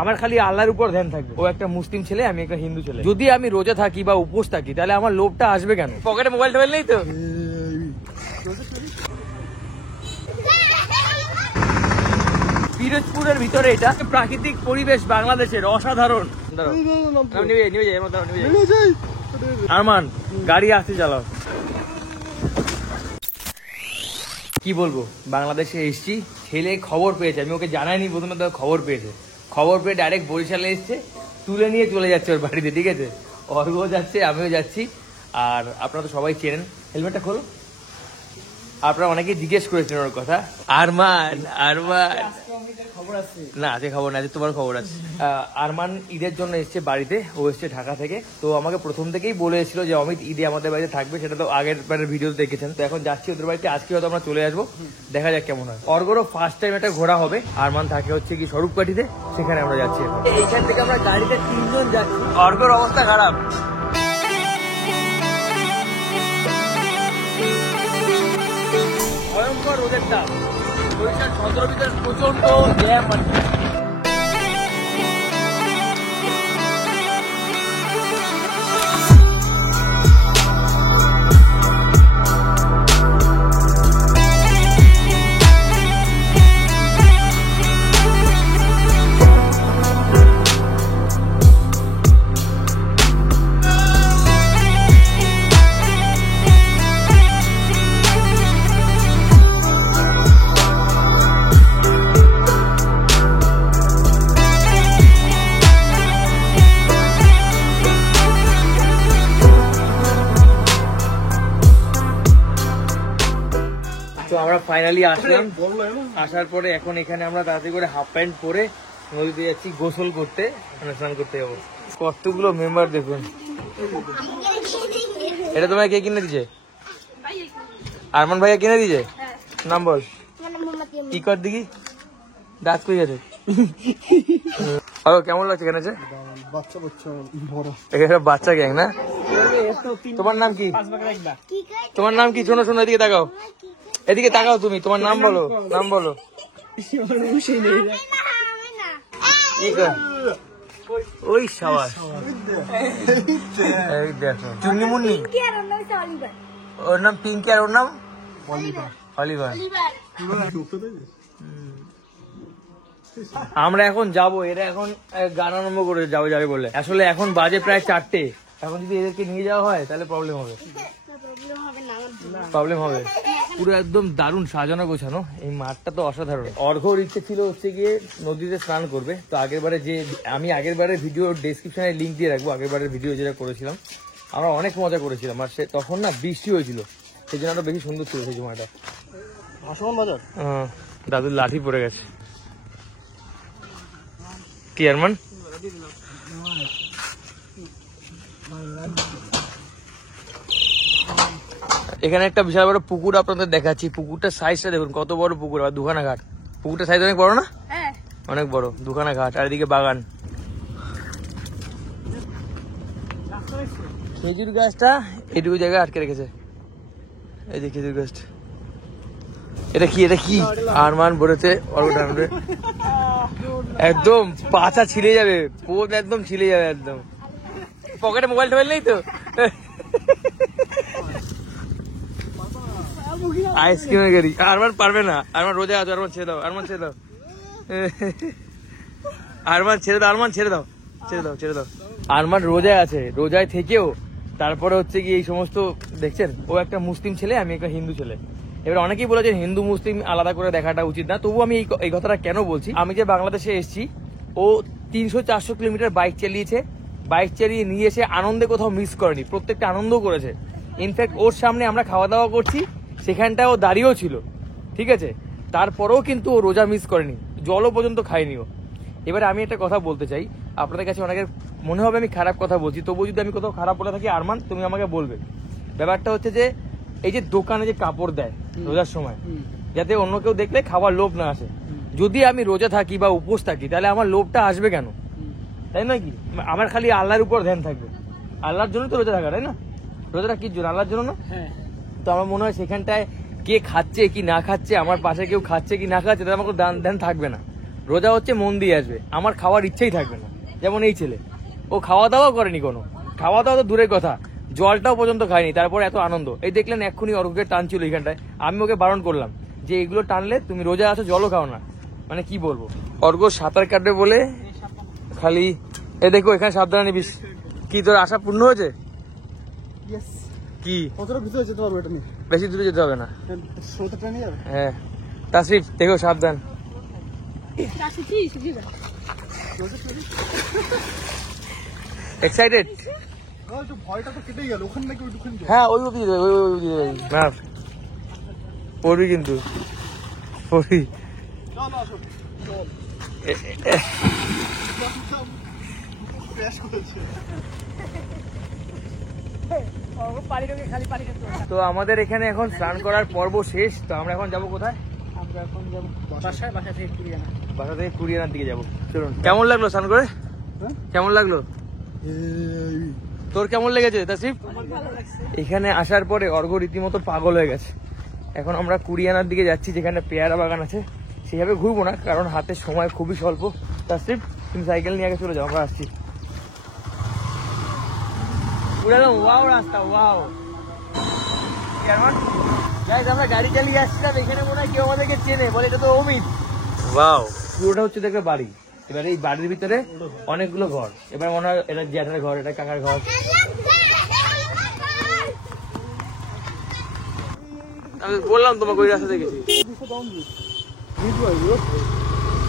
আমার খালি আল্লাহর উপর ধ্যান থাকবে। ও একটা মুসলিম ছেলে, আমি একটা হিন্দু ছেলে। যদি আমি রোজা থাকি বা উপোস থাকি তাহলে আমার লোভটা আসবে কেন? পকেটে মোবাইল টোবাইল নেই তো? পিরোজপুরের ভিতরে এটা প্রাকৃতিক পরিবেশ বাংলাদেশের অসাধারণ। আরমান গাড়ি আসতে চালাও। কি বলবো, বাংলাদেশে এসছি, ছেলে খবর পেয়েছে, আমি ওকে জানাইনি, প্রথমে তো খবর পেয়েছে, খবর পেয়ে ডাইরেক্ট বরিশালে এসছে, তুলে নিয়ে চলে যাচ্ছে ওর বাড়িতে। ঠিক আছে, অর্ঘও যাচ্ছে, আমিও যাচ্ছি। আর আপনারা তো সবাই চেনেন, হেলমেটটা খোলো। আপনারা অনেকেই জিজ্ঞেস করেছেন ওর কথা। আরমান না, আজকে খবর না, আজকে তোমার খবর আছে। আরমান ঈদের জন্য এসছে বাড়িতে, ও এসছে ঢাকা থেকে। তো আমাকে প্রথম থেকেই বলেছিল যে অমিত ঈদে আমাদের বাড়িতে থাকবে, সেটা তো আগের বারের ভিডিও দেখেছেন। তো এখন যাচ্ছি ওদের বাড়িতে, আজকে হয়তো আমরা চলে আসবো, দেখা যাক কেমন হয়। অর্ঘরও ফার্স্ট টাইম এটা ঘোরা হবে। আরমান থাকে হচ্ছে কি স্বরূপকাঠিতে, সেখানে আমরা যাচ্ছি। এইখান থেকে আমরা গাড়িতে 3 জন যাচ্ছি। অর্ঘর অবস্থা খারাপ, ভয়ঙ্কর রোদের তাপ, বরিশাল সদর ভিতরে প্রচন্ড জ্যাম আছে। তো আমরা ফাইনালি আসলাম, আসার পরে এখন এখানে আমরা তাড়াতাড়ি করে হাফ প্যান্ট পরে নদীতে যাচ্ছি গোসল করতে, মানে স্নান করতে যাবো। কতগুলো মেম্বার দেখুন। এটা তোমায় কে কিনে দিয়েছে? আরমান ভাইয়া কিনে দিয়েছে। নাম বল। কি কর দেখি, দাঁত কই গেছে? কেমন লাগছে এখানে? বাচ্চা গ্যাং না? তোমার নাম কি? তোমার নাম কি? শোনো শোনো, এদিকে তাকাও, এদিকে তাকাও তুমি, তোমার নাম বলো, নাম বলো। ওই সাবাস, দেখো চুন্নি মুন্নি, ওর নাম পিঙ্কি আর ওর নাম অলিভার। আমরা এখন যাব, এরা এখন গান আরম্ভ করে যাবে বলে। আসলে এখন বাজে প্রায় 4টে, এখন যদি এদেরকে নিয়ে যাওয়া হয় তাহলে প্রবলেম হবে। পুরো একদম দারুণ সাজানো গোছানো, এই মাঠটা তো অসাধারণ। অর্ঘর ইচ্ছে ছিল হচ্ছে গিয়ে নদীতে স্নান করবে। তো আমি আগের বারের ভিডিও ডেসক্রিপশনে লিঙ্ক দিয়ে রাখবো, আগের বারের ভিডিও যেটা করেছিলাম, আমরা অনেক মজা করেছিলাম। আর তখন না বৃষ্টি হয়েছিল, সেই জন্য আরো বেশি সুন্দর ছিল সেই সময়টা। দাদুর লাঠি পড়ে গেছে। কি আরমান? এখানে একটা বিশাল বড় পুকুর আপনাদের দেখাচ্ছি। পুকুরটার সাইজটা দেখুন, কত বড় পুকুর, আর দুখানা ঘাট। পুকুরটার সাইজ অনেক বড় না? অনেক বড়, দুখানা ঘাট, আর এদিকে বাগান। খেজুর গাছটা এইটুকু জায়গায় আটকে রেখেছে, এই যে খেজুর গাছটা। এটা কি আরমান বলেছে, একদম পাছা ছিলে যাবে, পোদ একদম ছিলে যাবে একদম। পকেটে মোবাইল টোবাইল নেই তো? আইসক্রিমের গাড়ি। আরমান পারবে না, আরমান রোজা আছে, আরমান ছেড়ে দাও, আরমান ছেড়ে দাও, আরমান ছেড়ে দাও, আরমান ছেড়ে দাও, ছেড়ে দাও। আরমান রোজায় আছে, রোজায় থেকেও তারপরে হচ্ছে কি এই সমস্ত দেখছেন। ও একটা মুসলিম ছেলে, আমি একটা হিন্দু ছেলে। এবার অনেকেই বলেছেন হিন্দু মুসলিম আলাদা করে দেখাটা উচিত না, তবু আমি এই কথাটা কেন বলছি, আমি যে বাংলাদেশে এসেছি, ও 300-400 কিলোমিটার বাইক চালিয়েছে, বাইক চালিয়ে নিয়ে এসে আনন্দে কোথাও মিস করেনি, প্রত্যেকটা আনন্দও করেছে। ইনফ্যাক্ট ওর সামনে আমরা খাওয়া দাওয়া করছি, সেখানটা ও দাঁড়িয়েও ছিল, ঠিক আছে, তারপরেও কিন্তু ও রোজা মিস করেনি, জলও পর্যন্ত খায়নি ও। এবার আমি একটা কথা বলতে চাই, আপনাদের কাছে অনেকের মনে হবে আমি খারাপ কথা বলছি, তবু যদি আমি কোথাও খারাপ বলে থাকি আরমান তুমি আমাকে বলবে। ব্যাপারটা হচ্ছে যে এই যে দোকানে যে কাপড় দেয় রোজার সময়, যাতে অন্য কেউ দেখলে খাবার লোভ না আসে। যদি আমি রোজা থাকি বা উপোস থাকি তাহলে আমার লোভটা আসবে কেন? তাই নয় কি? আমার খালি আল্লাহর উপর ধ্যান থাকবে। আল্লাহর জন্য তো রোজা থাকা, তাই না? রোজাটা কি জন্য? আল্লাহর জন্য না? তো আমার মনে হয় সেখানটায় কে খাচ্ছে কি না খাচ্ছে, আমার পাশে কেউ খাচ্ছে কি না খাচ্ছে তাদের আমাকে ধ্যান থাকবে না। রোজা হচ্ছে মন দিয়ে আসবে, আমার খাওয়ার ইচ্ছেই থাকবে না। যেমন এই ছেলে, ও খাওয়া দাওয়াও করেনি, কোনো খাওয়া দাওয়া তো দূরের কথা, জলটাও পর্যন্ত খায়নি, তারপরে এত আনন্দ। এই দেখলেন এক্ষুনি অর্ঘকে টানছিল এইখানটায়, আমি ওকে বারণ করলাম যে এগুলো টানলে তুমি রোজা আছো, জলও খাও না। মানে কি বলবো, অর্ঘ সাঁতার কাটবে বলে খালি এ দেখো এখানে সাবধানে নিবিস। কি তোর আশা পূর্ণ হয়েছে? কি কতটা ভিতরে যেতে পারবো এটা নিয়ে? বেশি দূরে যেতে হবে না। স্রোতে টেনে যাবে। হ্যাঁ তাসরিফ দেখো সাবধান। এক্সাইটেড? ভয়টা তো কেটেই গেল, ওখানে নাকি ওইটুখানি জল। হ্যাঁ ওই না পড়বি, কিন্তু পড়বি। চলো আসো, চল। ক্র্যাশ করেছে। তো আমাদের এখানে এখন স্নান করার পর্ব শেষ, তো আমরা এখন যাবো কোথায়? আমরা এখন যাবো বাসায়, বাসা থেকে কুড়িয়ানা। বাসা থেকে কুড়িয়ানার দিকে যাবো। চলুন। কেমন লাগলো স্নান করে? হ্যাঁ? কেমন লাগলো তোর? কেমন লেগেছে তাসরিফ? এখানে আসার পরে অর্ঘ রীতিমতো পাগল হয়ে গেছে। এখন আমরা কুড়িয়ানার দিকে যাচ্ছি, যেখানে পেয়ারা বাগান আছে। সেভাবে ঘুরবো না, কারণ হাতে সময় খুবই স্বল্প। তাসরিফ তুমি সাইকেল নিয়ে আগে চলে যাও, আমরা আসছি। পুরো একদম ওয়াও রাস্তা, ওয়াও। আমরা গাড়ি চালিয়ে আসছিলাম, এখানে মনে হয় কেউ আমাদেরকে চেনে, বলে এটা তো অমিত। ওয়াও, পুরোটা হচ্ছে দেখবে বাড়ি। এবার এই বাড়ির ভিতরে অনেকগুলো ঘর। এবার মনে হয় এটা জ্যাঠার ঘর, এটা কাকার ঘর। আমি বললাম তোমাকে ওই রাস্তা দেখেছি।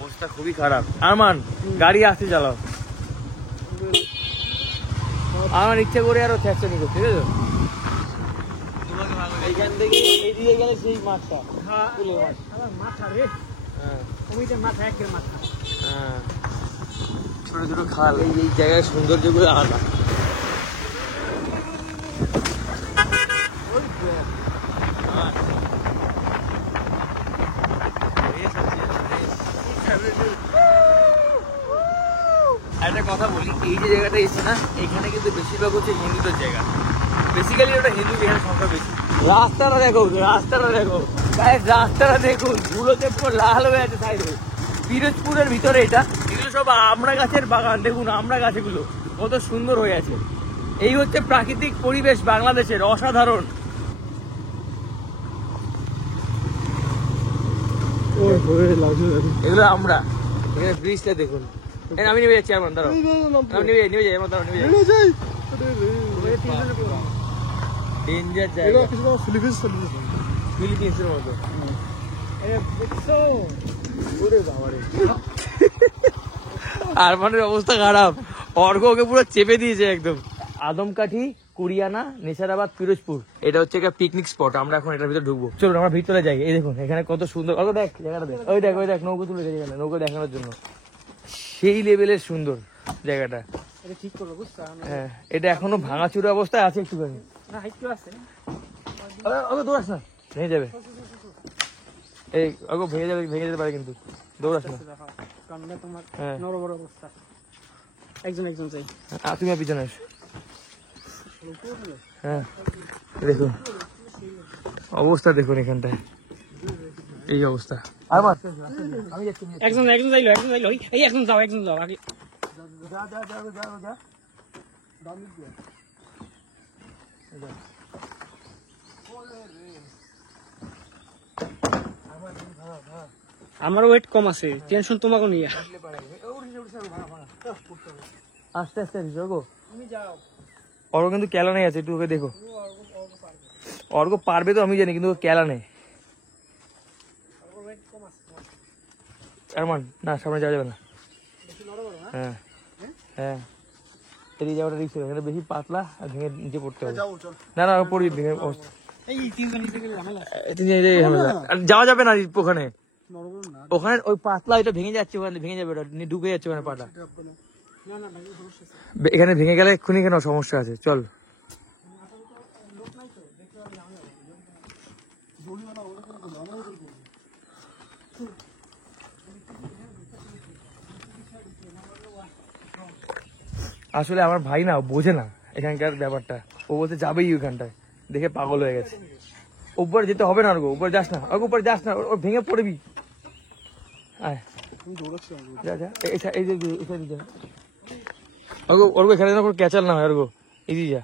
অবস্থা খুবই খারাপ। আরমান গাড়ি আসতে চালাও। আমার ইচ্ছে করে আরো ঠেকছানি করছে, ঠিক আছে? এইখান থেকে এদিকে গেলে সেই মাছটা, মাথা রে, হ্যাঁ অমিতের মাথা, একের মাথা। হ্যাঁ, ছোট ছোট খাল। এই জায়গায় সৌন্দর্যগুলো আলাদা। একটা কথা বলি, এই যে জায়গাটা এসে না, এখানে কিন্তু বেশিরভাগ হচ্ছে হিন্দুদের জায়গা। বেসিক্যালি ওটা হিন্দু, এখানে সংখ্যা বেশি। রাস্তাটা দেখো, রাস্তাটা দেখো, রাস্তাটা দেখুন, ধুলোতে পুরো লাল হয়ে আছে সাইডে। পিরোজপুরের ভিতরে এটা, এগুলো সব আমড়া গাছের বাগান। দেখুন আমড়া গাছগুলো কত সুন্দর হয়ে আছে। এই হচ্ছে প্রাকৃতিক পরিবেশ বাংলাদেশের, অসাধারণ। এগুলো আমরা, এখানে ব্রিজটা দেখুন। আমি নেমে যাচ্ছি, আমার দাঁড়াও, আমি নেমে যাই, আমার দাঁড়াও, নেমে যাই। ডেঞ্জার জায়গা, ফিলিপিন্সের মতো। আরমানের অবস্থা খারাপ, অর্ঘ ওকে পুরো চেপে দিয়েছে একদম। আদমকাঠি, কুড়িয়ানা, নেশারাবাদ, পিরোজপুর, এটা হচ্ছে একটা পিকনিক স্পট। আমরা এখন এটার ভিতরে ঢুকবো। চলুন আমরা ভিতরে যাই। এই দেখুন এখানে কত সুন্দর, অর্ঘ দেখ জায়গাটা, দেখ ওই দেখ, ওই দেখ নৌকো তুলে গেছে এখানে, নৌকো দেখানোর জন্য। সেই লেভেলের সুন্দর জায়গাটা। এটা ঠিক করবো, বুঝছো? হ্যাঁ, এটা এখনো ভাঙাচুরা অবস্থায় আছে একটুখানি। না, একটু আছে। দৌড়াস না, ভেঙে যাবে। এই ওগো ভেঙে যাবে, ভেঙে যেতে পারে কিন্তু, দৌড়াস না। তোমার হ্যাঁ, নরম বড় অবস্থা। একজন একজন চাই। তুমি পিছনে এসো। হ্যাঁ দেখুন অবস্থা, দেখুন এখানটায় এই অবস্থা। একজন একজন যাইলো, একজন যাইলো, এই একজন যাও, একজন যাও আগে। আমার ওয়েট কম আছে, টেনশন তোমাকে নিয়ে। আস্তে আস্তে অর্ঘ কিন্তু কেলা নেই আছে, একটু ওকে দেখো। অর্ঘ পারবে তো আমি জানি, কিন্তু কেলা নেই। আরমান না, সামনে যাওয়া যাবে না। হ্যাঁ হ্যাঁ, এদিকে যাওয়াটা রিস্ক, এখানে বেশি পাতলা আর ভেঙে নিচে পড়তে হবে। না না পড়বি, ভেঙে অবস্থা। যাওয়া যাবে না ওখানে, ওখানে ওই পাতলা এটা ভেঙে যাচ্ছে, ওখানে ভেঙে যাবে, ওটা ঢুকে যাচ্ছে ওখানে পাটা। এখানে ভেঙে গেলে এক্ষুনি কেন সমস্যা আছে। চল আসলে আমার ভাই না বোঝে না এখানকার ব্যাপারটা, ও বলতে যাবেই ওইখানটায়, দেখে পাগল হয়ে গেছে। উপরে যেতে হবে না অর্ঘ, উপরে যাস না অর্ঘ, উপরে যাস না, ও ভেঙে পড়বি। আয় যা যা, এই যে অর্ঘ, অর্ঘ এখানে যেন কোনো ক্যাচাল না হয় অর্ঘ, এই যা।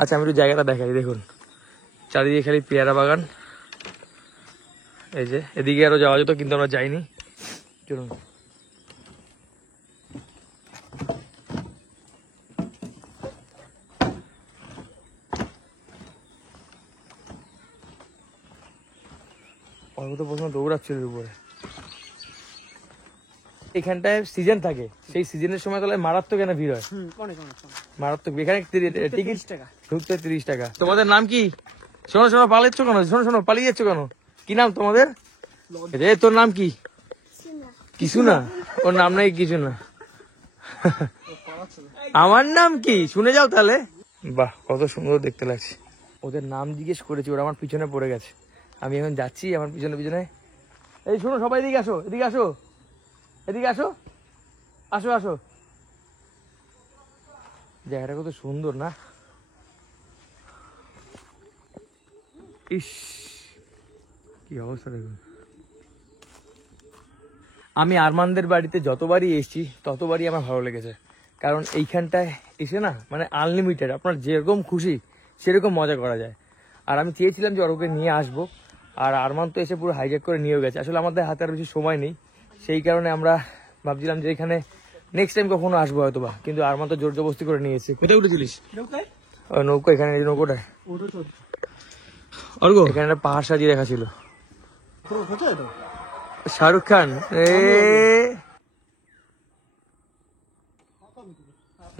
আচ্ছা আমি একটু জায়গাটা দেখাই, দেখুন চারিদিকে খালি পেয়ারা বাগান। এই যে এদিকে আরো যাওয়া যেত কিন্তু আমরা যাইনি, চলুন। অল্প তো প্রথমে দৌড়াচ্ছিল উপরে। এখানটায় সিজন থাকে, সেই সিজনের সময় তাহলে মারাত্মক এখানে ভিড় হয়, মারাত্মক। এখানে টিকিট ঢুকতে 30 টাকা। তোমাদের নাম কি? শোনো শোনো, পালাচ্ছ কেন? শোনো শোনো, পালিয়ে যাচ্ছ কেন? কি নাম তোমাদের? রে তোর নাম কি? কিছু না, ওর নাম নাই কিছু না। আমার নাম কি শুনে যাও তাহলে। বাহ কত সুন্দর দেখতে লাগছে। ওদের নাম জিজ্ঞেস করেছি, ওরা আমার পিছনে পড়ে গেছে। আমি এখন যাচ্ছি আমার পিছনে পিছনে। এই শোনো সবাই এদিকে আসো, এদিকে আসো, এদিকে আসো, আসো আসো। জায়গাটা কত সুন্দর না? ইস কি অবস্থা দেখুন। আমি আরমানদের বাড়িতে যতবারই এসেছি ততবারই আমার ভালো লেগেছে, কারণ এইখানটায় এসে না মানে আনলিমিটেড, আপনার যেরকম খুশি সেরকম মজা করা যায়। আর আমি চেয়েছিলাম যে ওকে নিয়ে আসবো, আর আরমান তো এসে পুরো হাইজ্যাক করে নিয়েও গেছে। আসলে আমাদের হাতে আর বেশি সময় নেই, সেই কারণে আমরা ভাবছিলাম যে এখানে নেক্সট টাইম কখনো আসবো হয়তোবা, কিন্তু আরমান তো জোর জবরদস্তি করে নিয়ে এসেছে। কোথায় উঠেছিলিস? নৌকা এখানে, নৌকোটায় অর্ঘ এখানে একটা পাহাড় সাজিয়ে রাখা ছিল। শাহরুখ খান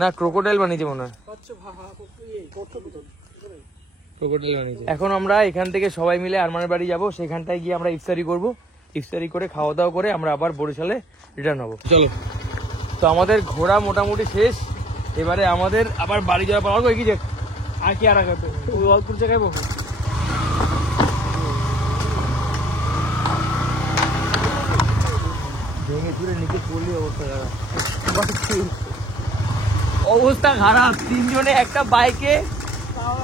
না ক্রোকোডাইল বানিয়েছে মনে হয়, ক্রোকোডাইল বানিয়েছে। এখন আমরা এখান থেকে সবাই মিলে আরমানের বাড়ি যাবো, সেখানটায় গিয়ে আমরা ইফতারি করবো। ইফতারি করে খাওয়া দাওয়া করে আমরা আবার বরিশালে রিটার্ন হবো। চলো, তো আমাদের ঘোরা মোটামুটি শেষ। এবারে আমাদের আবার বাড়ি যাওয়া পাওয়া এগিয়ে যাক। আর কি আর অল্প জায়গায় বসো। ভেঙে চুরে নিচে পড়লি অবস্থা খারাপ, অবস্থা খারাপ। তিনজনে একটা বাইকে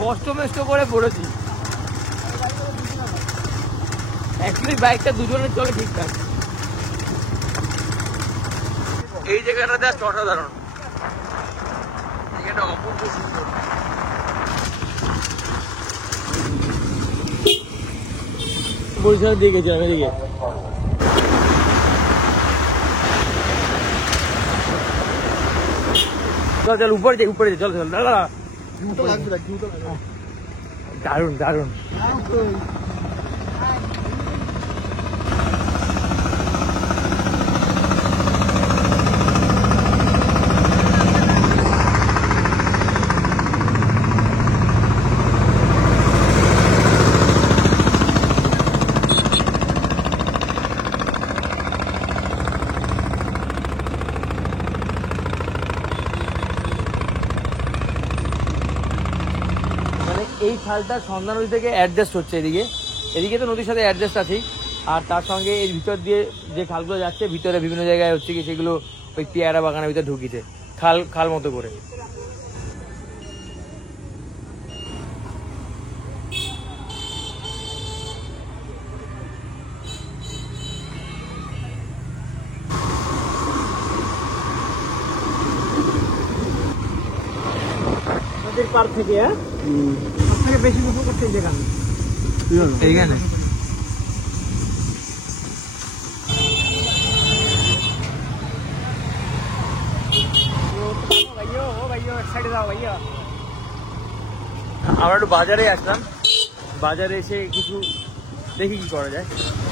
কষ্ট মষ্ট করে পড়েছি। অ্যাকচুয়ালি বাইকটা দুজনের চলে ঠিকঠাক। এই জায়গাটা জাস্ট অসাধারণ, জায়গাটা অপূর্ব সুন্দর। বরিশাল দিয়ে গেছিলাম এদিকে। চল চল উপরে যাই, উপরে যাই, চল চল দাদা। দারুন দারুন। এই খালটা সন্ধ্যা নদী থেকে অ্যাডজাস্ট হচ্ছে এদিকে, এদিকে তো নদীর সাথে অ্যাডজাস্ট আছেই, আর তার সঙ্গে এর ভিতর দিয়ে যে খালগুলো যাচ্ছে ভিতরে বিভিন্ন জায়গায় হচ্ছে কি সেগুলো ওই পেয়ারা বাগানের ভিতরে ঢুকিছে খাল খাল মতো করে। পার থেকে আপনাকে বেশি কিছু করতে যেখানে এইখানে আমরা একটু বাজারে আসলাম, বাজারে এসে কিছু দেখি কি করা যায়।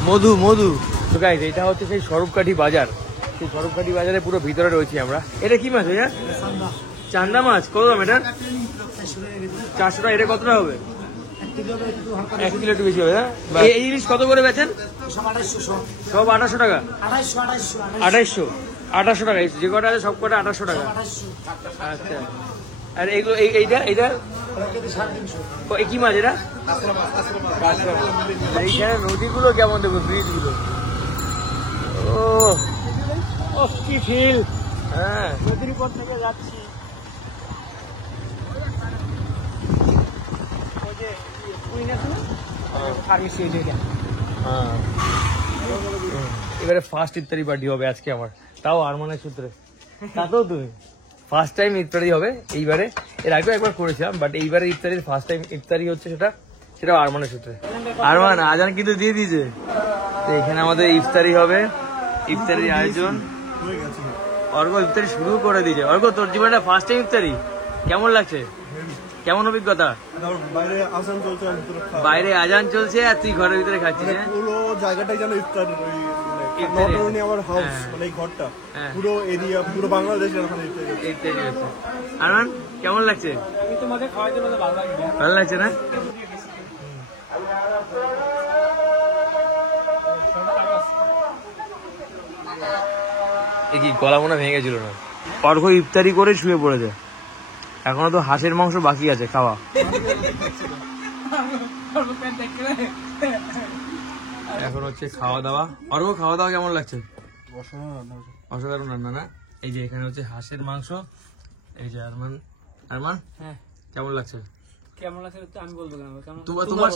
মধু মধু তো গাইস, এটা হচ্ছে সেই স্বরূপকাঠি বাজার। সেই স্বরূপকাঠি বাজারে পুরো ভিতরে রয়েছি আমরা। এটা কি মাছ ভাইয়া? চান্দা মাছ। কত দাম এটা? 400 টাকা। এটা কতটা হবে? 1 কিলো একটু বেশি হবে। হ্যাঁ, এই ইলিশ কত করে বেচেন? সব 2800 টাকা। 2800 টাকা। যে কটা আছে সব কটা 2800 টাকা। আচ্ছা, আর এইগুলো এইটা এইটা কি মাছ এটা? এইখানে নদীগুলো কেমন দেখো, ব্রিজ গুলো। ও কি ফিল। হ্যাঁ, নদীর উপর থেকে যাচ্ছি। যে কুইন আছে না ফার্মেসি ওই জায়গা। হ্যাঁ এবারে ফার্স্ট ইফতারি পার্টি হবে আজকে আমার, তাও আরমানের সূত্রে। তাতেও তুমি ফার্স্ট টাইম ইফতারি হবে এইবারে, এর আগেও একবার করেছিলাম বাট এইবারে ইফতারির ফার্স্ট টাইম ইফতারি হচ্ছে সেটাও আরমানের সূত্রে। আরমান আজান কিন্তু দিয়ে দিয়েছে, তো এখানে আমাদের ইফতারি হবে, ইফতারির আয়োজন। অর্ঘ ইফতারি শুরু করে দিয়েছে। অর্ঘ তোর জীবনে ফার্স্ট টাইম ইফতারি, কেমন লাগছে? কেমন অভিজ্ঞতা? বাইরে আজান চলছে আর তুই ঘরের ভিতরে খাচ্ছিস। পুরো জায়গাটাই যেন ইফতার, ইফতারি। নট অনলি আওয়ার হাউস, হ্যাঁ। মানে এই ঘরটা হ্যাঁ। পুরো এরিয়া, পুরো বাংলাদেশ এখানে ইফতারি। ইফতারি হচ্ছে। আরমান কেমন লাগছে? আমি তোমাদের খাওয়াইতে বলতে ভালো লাগবে। ভালো লাগছে না? এ কি গলা মনে ভেঙে গেছিল না? অর্ঘ ইফতারি করে শুয়ে পড়েছে, এখনো তো হাঁসের মাংস বাকি আছে খাওয়া। এখন হচ্ছে খাওয়া দাওয়া। অর্ঘ খাওয়া দাওয়া কেমন লাগছে? অসাধারণ রান্না না? এই যে এখানে হচ্ছে হাঁসের মাংস, এই যে আরমান। আরমান হ্যাঁ কেমন লাগছে? কেমন লাগছে তো আমি বলবো কেন, কেমন তোমার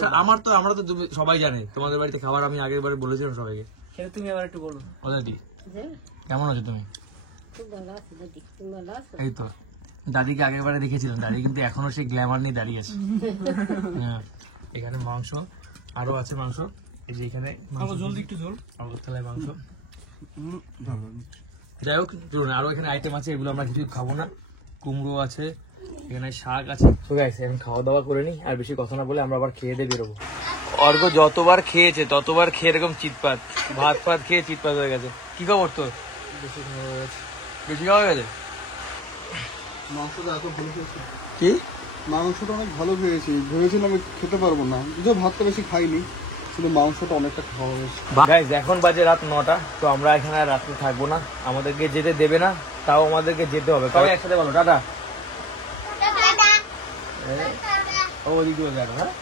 আমরা তো সবাই জানে তোমাদের বাড়িতে খাবার, আমি আগের বারে বলেছিলাম সবাইকে। সেটা তুমি আবার একটু বলো। দাদি কেমন আছো তুমি? এই তো দাদিকে আগের বারে দেখেছিলাম, দাদি কিন্তু এখনো সেই গ্ল্যামার নিয়ে দাঁড়িয়ে আছে। হ্যাঁ, এখানে মাংস আরো আছে, মাংস এই যে এখানে জলদি একটু জল থালায় মাংস। যাই হোক চলুন, আরো এখানে আইটেম আছে, এগুলো আমরা কিছু খাবো না। কুমড়ো আছে, এখানে শাক আছে। তো গাইস এখন খাওয়া দাওয়া করে নি, আর বেশি কথা না বলে আমরা আবার খেয়ে দিয়ে বেরোবো। অর্ঘ যতবার খেয়েছে ততবার খেয়ে এরকম চিৎপাত, ভাত ফাত খেয়ে চিৎপাত হয়ে গেছে। কি খবর তোর? বেশি খাওয়া হয়ে গেছে? মাংসটা এত ভালো খেয়েছি, কি মাংসটা অনেক ভালো খেয়েছি, ভেবেছিলাম আমি খেতে পারবো না, যদিও ভাতটা বেশি খাইনি, শুধু মাংসটা অনেকটা খাওয়া হয়েছে। গাইস এখন বাজে রাত 9টা, তো আমরা এখানে আর রাত্রে থাকবো না, আমাদেরকে যেতে দেবে না, তাও আমাদেরকে যেতে হবে। সবাই একসাথে বলো টাটা। ও ওদিকে দেখো। হ্যাঁ